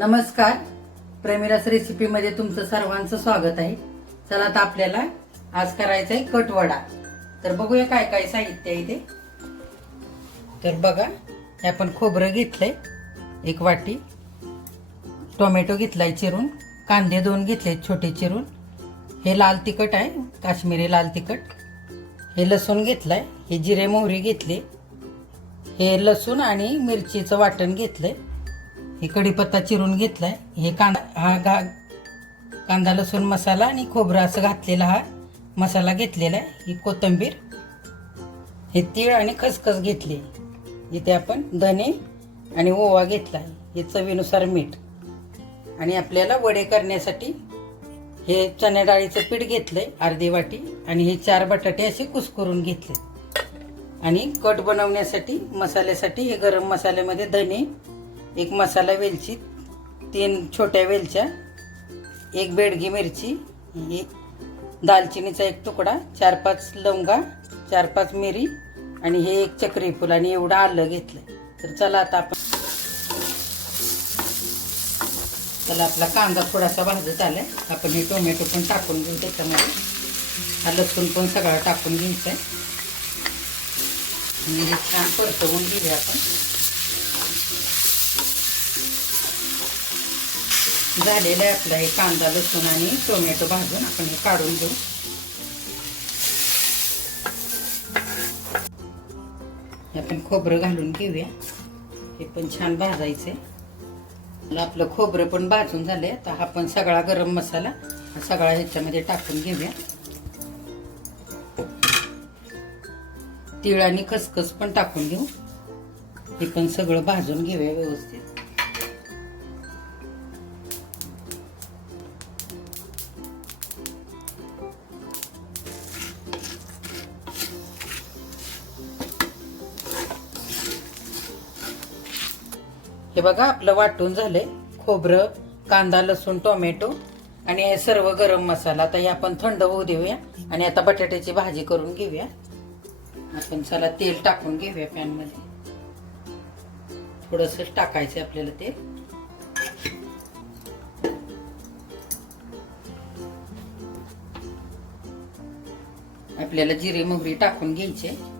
नमस्कार. प्रेमिरास रेसिपीमध्ये तुमचं सर्वांचं स्वागत आहे. चला आता आपल्याला आज करायचं आहे कटवडा. तर बघूया काय काय साहित्य आहे ते. तर बघा हे आपण खोबरं घेतलंय एक वाटी. टोमॅटो घेतलाय चिरून. कांदे दोन घेतले छोटे चिरून. हे लाल तिखट आहे काश्मीरी लाल तिखट. हे लसूण घेतलंय हे जिरे मोहरी घेतली. हे लसूण आणि मिरचीचं वाटण घेतलंय. हे कढीपत्ता चिरून घेतलाय. हे कांदा हा गा कांदा लसूण मसाला आणि खोबरं असं घातलेला हा मसाला घेतलेला आहे. ही कोथिंबीर. हे तीळ आणि खसखस घेतली. इथे आपण धने आणि ओवा घेतला आहे हे चवीनुसार मीठ. आणि आपल्याला वडे करण्यासाठी हे चण्या डाळीचं पीठ घेतलंय अर्धी वाटी. आणि हे चार बटाटे असे कुस्करून घेतले आणि कट बनवण्यासाठी मसाल्यासाठी हे गरम मसाल्यामध्ये धने एक मसाला वेलची तीन छोट्या वेलच्या एक बेडगी मिरची एक दालचिनीचा एक तुकडा चार पाच लवंगा चार पाच मिरी आणि हे एक चक्री फुल आणि एवढं आलं घेतलं. तर चला आता आपण चला आपला कांदा थोडासा भाजत आलाय. आपण हे टोमॅटो पण टाकून घेऊ त्याच्यामध्ये. हा लसूण पण सगळा टाकून घ्यायचा आहे. छान परतवून घेऊया आपण. झालेलं आहे आपला हे कांदा लसूण आणि टोमॅटो भाजून आपण हे काढून घेऊ. हे आपण खोबरं घालून घेऊया. हे पण छान भाजायचं आपलं खोबरं पण भाजून झालंय. तर हा पण सगळा गरम मसाला सगळा ह्याच्यामध्ये टाकून घेऊया. तीळ आणि खसखस पण टाकून घेऊ. हे पण सगळं भाजून घेऊया व्यवस्थित. हे बघा आपलं वाटून झालंय. खोबरं कांदा लसूण टोमॅटो आणि हे सर्व गरम मसाला. आता हे आपण थंड होऊ देऊया आणि आता बटाट्याची भाजी करून घेऊया. आपण चला तेल टाकून घेऊया पॅनमध्ये थोडस टाकायचं आपल्याला तेल. आपल्याला जिरे मोहरी टाकून घ्यायचे.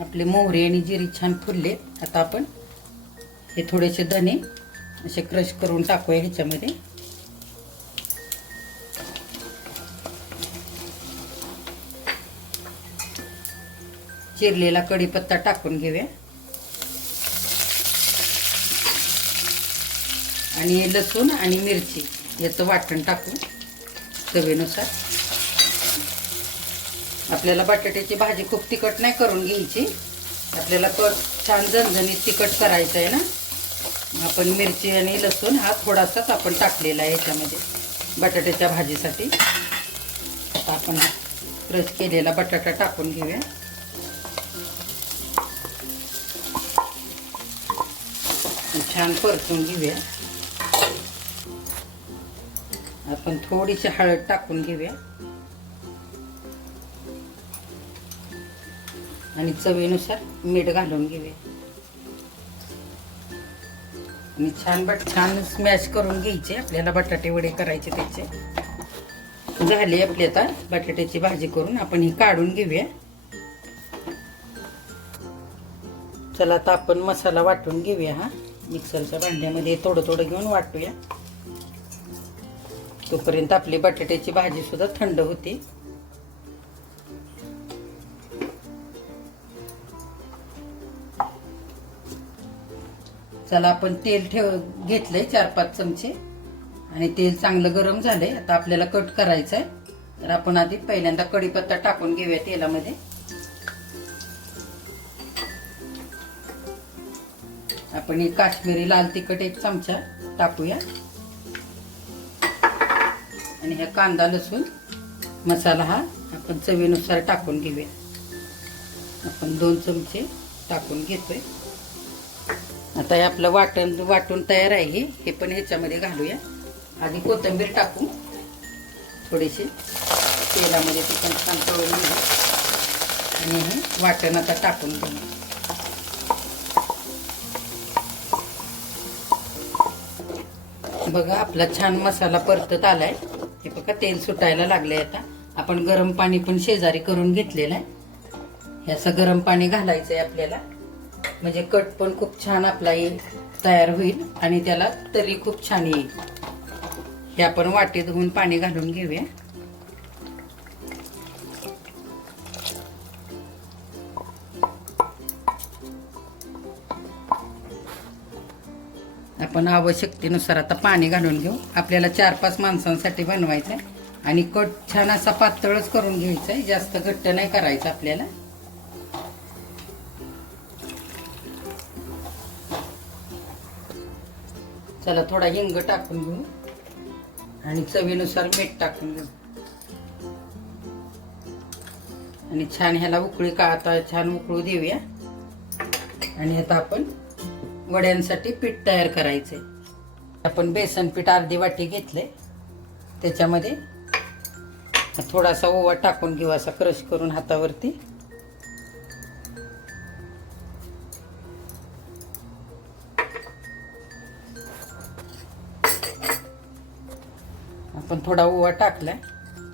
आपले मोहरे आणि जिरी छान फुलले. आता आपण हे थोडेसे धने असे क्रश करून टाकूया ह्याच्यामध्ये. चिरलेला कढीपत्ता टाकून घेऊया. आणि लसूण आणि मिरची याचं वाटण टाकू चवीनुसार. आपल्याला बटाट्याची भाजी खूप तिखट नाही करून घ्यायची. आपल्याला कट छान झणझणीत तिखट करायचं आहे ना. आपण मिरची आणि लसूण हा थोडासाच आपण टाकलेला आहे याच्यामध्ये बटाट्याच्या भाजीसाठी. आता आपण क्रश केलेला बटाटा टाकून घेऊया. छान परतून घेऊया. आपण थोडीशी हळद टाकून घेऊया. आणि चवीनुसार मीठ घालून घेऊया. आणि छान बट छान स्मॅश करून घ्यायचे. आपल्याला बटाटे वडे करायचे त्याचे. झाली आपली आता. बटाट्याची भाजी करून आपण ही काढून घेऊया. चला आता आपण मसाला वाटून घेऊया हा. मिक्सरच्या भांड्यामध्ये थोडं थोडं घेऊन वाटूया. तोपर्यंत आपली बटाट्याची भाजी सुद्धा थंड होते. चला आपण तेल ठेव घेतलंय चार पाच चमचे. आणि तेल चांगलं गरम झालंय. आता आपल्याला कट करायचं आहे तर आपण आधी पहिल्यांदा कढीपत्ता टाकून घेऊया तेलामध्ये. आपण एक काश्मीरी लाल तिखट एक चमचा टाकूया. आणि हा कांदा लसूण मसाला हा आपण चवीनुसार टाकून घेऊया. आपण दोन चमचे टाकून घेतोय. आता हे आपलं वाटण वाटून तयार आहे हे. पण ह्याच्यामध्ये घालूया. आधी कोथिंबीर टाकू. थोडीशी. तेलामध्ये ती पण छान तळून घेऊ. आणि हे वाटण आता टाकून घेऊ. बघा आपला छान मसाला परतत आलाय. हे बघा तेल सुटायला लागले आता. आपण गरम पाणी पण शेजारी करून घेतलेलं आहे. ह्याचं गरम पाणी घालायचंय आपल्याला. म्हणजे कट पण खूप छान आपला येईल तयार होईल आणि त्याला तरी खूप छान येईल. हे आपण वाटे धुवून पाणी घालून घेऊया. आपण आवश्यकतेनुसार आता पाणी घालून घेऊ. आपल्याला चार पाच माणसांसाठी बनवायचं आहे आणि कट छान असा पातळच करून घ्यायचा आहे जास्त घट्ट नाही करायचं आपल्याला. चला थोडा हिंग टाकून घेऊ. आणि चवीनुसार मीठ टाकून घेऊ. आणि छान ह्याला उकळी का आता छान उकळू देऊया. आणि आता आपण वड्यांसाठी पीठ तयार करायचंय. आपण बेसन पीठ अर्धी वाटी घेतले त्याच्यामध्ये थोडासा ओवा टाकून घेऊ असा क्रश करून हातावरती. थोडा ओवा टाकला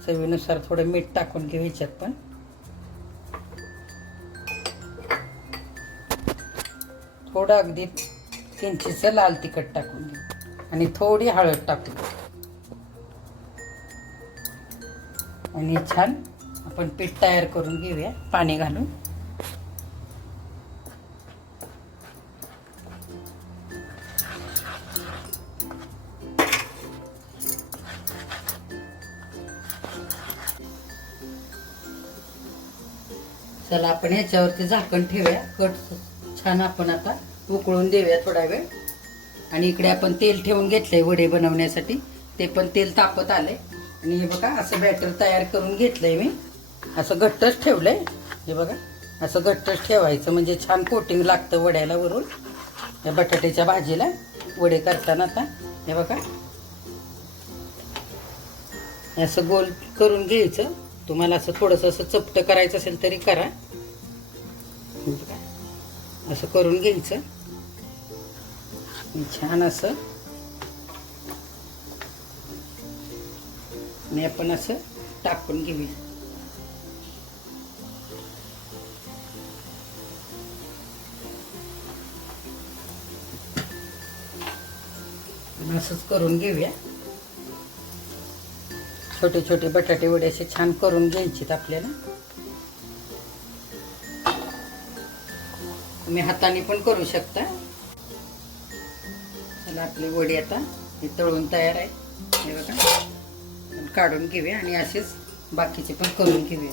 चवीनुसार थोडं मीठ टाकून घेऊ ह्याच्यात पण. थोडं अगदी किंचीचं लाल तिखट टाकून घेऊ आणि थोडी हळद टाकू आणि छान आपण पीठ तयार करून घेऊया पाणी घालून. चला आपण ह्याच्यावरती झाकण ठेवूया. कट छान आपण आता उकळून देऊया थोडा वेळ. आणि इकडे आपण तेल ठेवून घेतलंय वडे बनवण्यासाठी. ते पण तेल तापत आले आणि हे बघा असं बॅटर तयार करून घेतलंय मी. असं घट्टच ठेवलंय. हे बघा असं घट्टच ठेवायचं. म्हणजे छान कोटिंग लागतं वड्याला वरून. या बटाट्याच्या भाजीला वडे करताना आता. हे बघा. असं गोल करून घ्यायचं. तुम्हाला असं थोडंसं असं चपटं करायचं असेल तरी करा. असं करून घ्यायचं. छान असं. आणि आपण असं टाकून घेऊया. असंच करून घेऊया. छोटे छोटे बटाटे वडे असे छान करून घ्यायचेत आपल्याला. तुम्ही हाताने पण करू शकता. चला आपले वडे आता हे तळून तयार आहे हे बघा. काढून घेऊया आणि असेच बाकीचे पण करून घेऊया.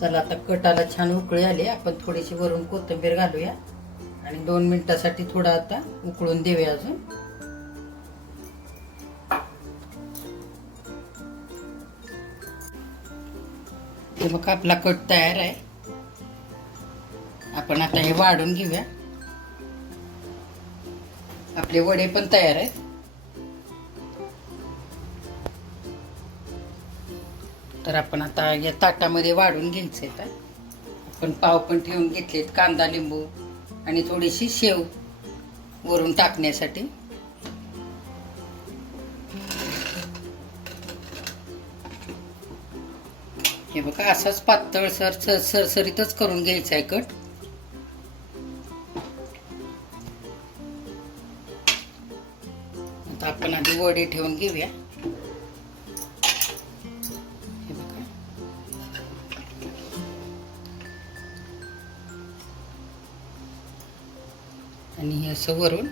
चला आता कटाला छान उकळी आली. आपण थोडीशी वरून कोथिंबीर घालूया. आणि दोन मिनिटासाठी थोडा आता उकळून देऊया अजून. मग आपला कट तयार आहे. आपण आता हे वाढून घेऊया. आपले वडे पण तयार आहेत. तर आपण आता या ताटामध्ये वाढून घ्यायचं आहे. आपण पाव पण ठेवून घेतलेत कांदा लिंबू आणि थोडीशी शेव वरून टाकण्यासाठी. हे बघा असाच पातळ सर सर सरसरीतच करून घ्यायचा आहे कट. आता आपण आधी वडे ठेवून घेऊया. असं वरून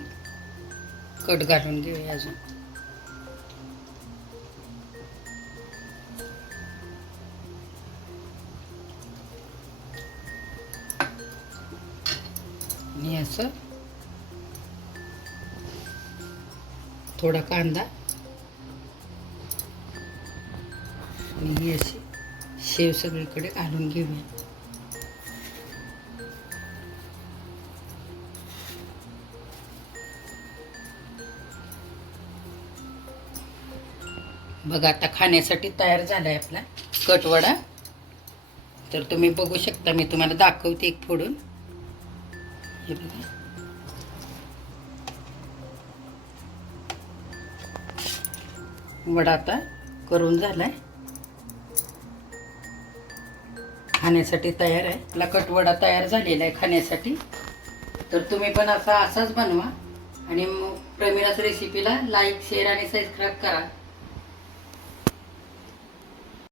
कट घालून घेऊया अजून. आणि असं थोडा कांदा आणि ही अशी शेव सगळीकडे घालून घेऊया. बघा आता खाण्यासाठी तयार झाला आहे आपला कटवडा. तर तुम्ही बघू शकता मी तुम्हाला दाखवते एक फोडून. हे बघा. वडा आता करून झालाय. खाण्यासाठी तयार आहे. आपला कटवडा तयार झालेला आहे खाण्यासाठी. तर तुम्ही पण असा असाच बनवा. आणि मग प्रमिलाच रेसिपीला लाईक शेअर आणि सबस्क्राईब करा.